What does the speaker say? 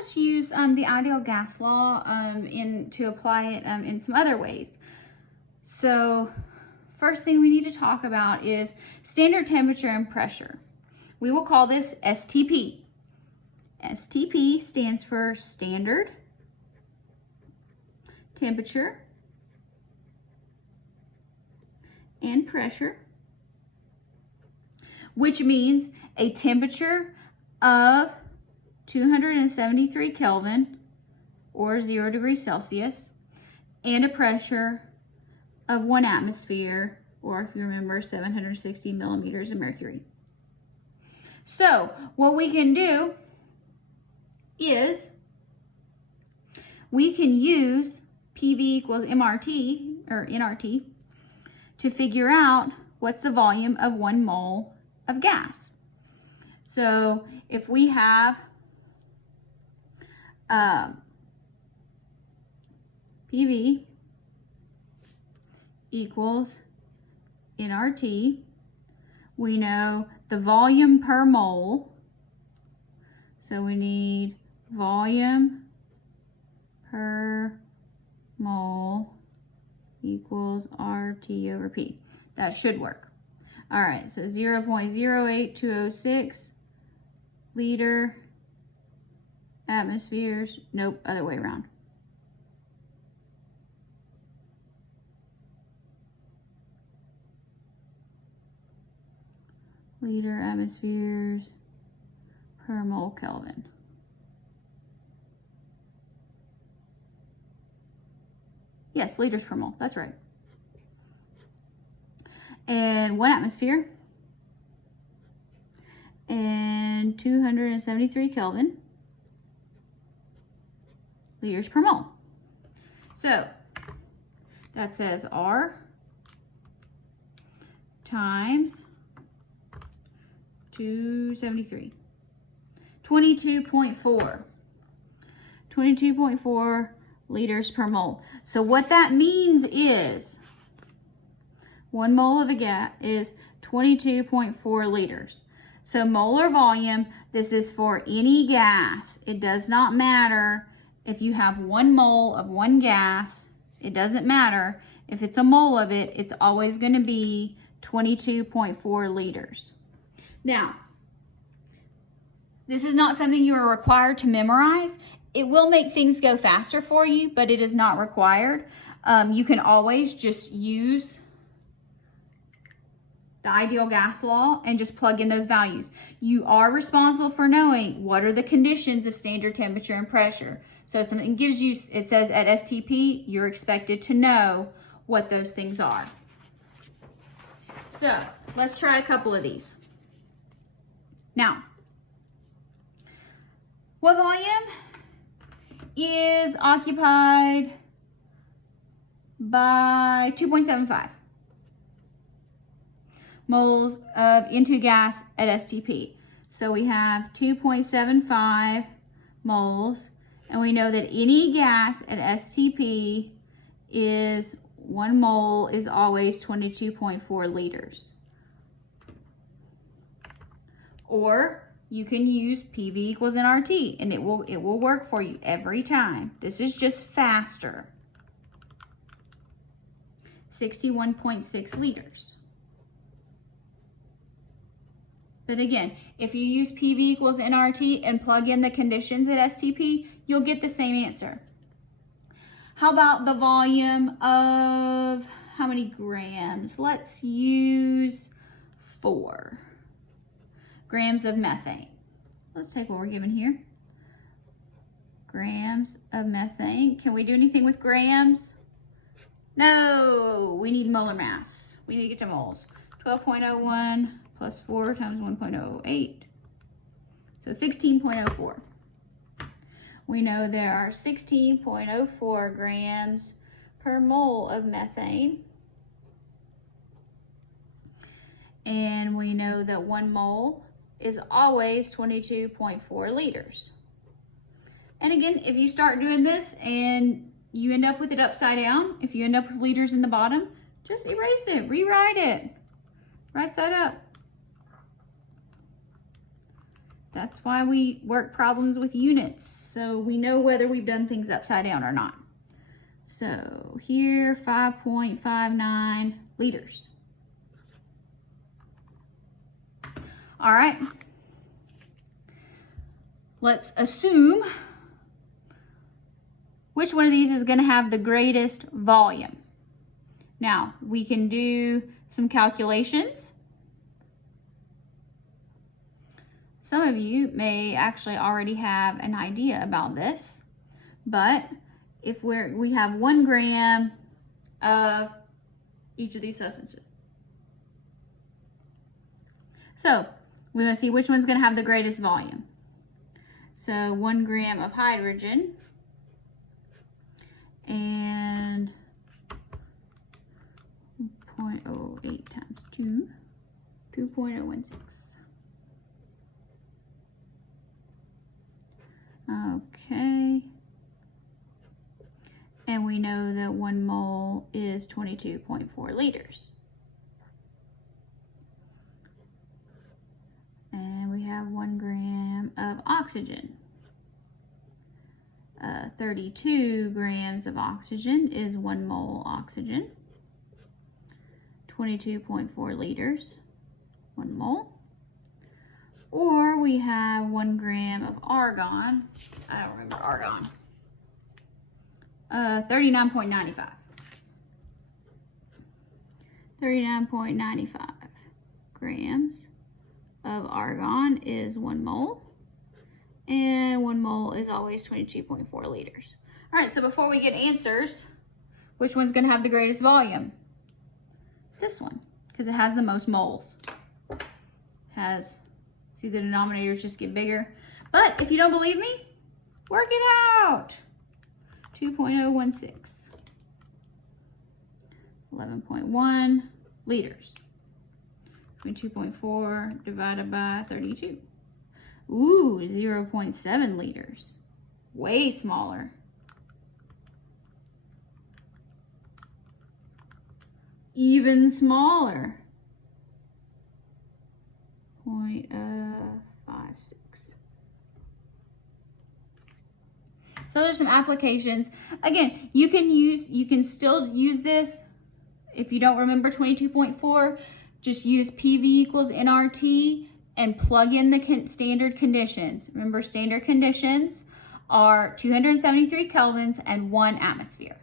us use the ideal gas law to apply it in some other ways. So first thing we need to talk about is standard temperature and pressure. We will call this STP. STP stands for standard temperature and pressure, which means a temperature of 273 Kelvin or 0 degrees Celsius and a pressure of 1 atmosphere, or if you remember, 760 millimeters of mercury. So what we can do is we can use PV equals MRT or nRT to figure out what's the volume of 1 mole of gas. So if we have PV equals nRT, we know the volume per mole, so we need volume per mole equals RT over P. That should work. All right, so 0.08206 liter atmospheres, nope, other way around. Liter atmospheres per mole Kelvin. Yes, liters per mole, that's right. And 1 atmosphere and 273 Kelvin liters per mole. So that says R times 273, 22.4. 22.4 liters per mole. So what that means is 1 mole of a gas is 22.4 liters. So molar volume, this is for any gas. It does not matter if you have 1 mole of one gas. It doesn't matter. If it's a mole of it, it's always going to be 22.4 liters. Now, this is not something you are required to memorize. It will make things go faster for you, but it is not required. You can always just use the ideal gas law and just plug in those values. You are responsible for knowing what are the conditions of standard temperature and pressure. So if something gives you, it says at STP, you're expected to know what those things are. So let's try a couple of these. Now, what volume is occupied by 2.75 moles of N2 gas at STP? So we have 2.75 moles, and we know that any gas at STP is 1 mole is always 22.4 liters. Or you can use PV equals nRT, and it will work for you every time. This is just faster. 61.6 liters. But again, if you use PV equals nRT and plug in the conditions at STP, you'll get the same answer. How about the volume of how many grams? Let's use 4 grams of methane. Let's take what we're given here. Grams of methane. Can we do anything with grams? No, we need molar mass. We need to get to moles. 12.01 plus 4 times 1.08. So 16.04. We know there are 16.04 grams per mole of methane. And we know that 1 mole is always 22.4 liters. And again, if you start doing this and you end up with it upside down, if you end up with liters in the bottom, just erase it, rewrite it, right side up. That's why we work problems with units, so we know whether we've done things upside down or not. So here, 5.59 liters. All right. Let's assume which one of these is going to have the greatest volume. Now, we can do some calculations. Some of you may actually already have an idea about this, but if we have 1 gram of each of these substances. So we're going to see which one's going to have the greatest volume. So 1 gram of hydrogen and 0.08 times 2, 2.016. Okay. And we know that 1 mole is 22.4 liters. And we have 1 gram of oxygen. 32 grams of oxygen is 1 mole oxygen. 22.4 liters, 1 mole. Or we have 1 gram of argon. I don't remember argon. 39.95. 39.95 grams of argon is 1 mole. And 1 mole is always 22.4 liters. All right, so before we get answers, which one's going to have the greatest volume? This one, because it has the most moles. See, the denominators just get bigger. But if you don't believe me, work it out. 2.016. 11.1 liters. 22.4 divided by 32. Ooh, 0.7 liters. Way smaller. Even smaller. 0.56. So there's some applications. Again, you can still use this. If you don't remember 22.4, just use PV equals nRT and plug in the standard conditions. Remember, standard conditions are 273 kelvins and 1 atmosphere.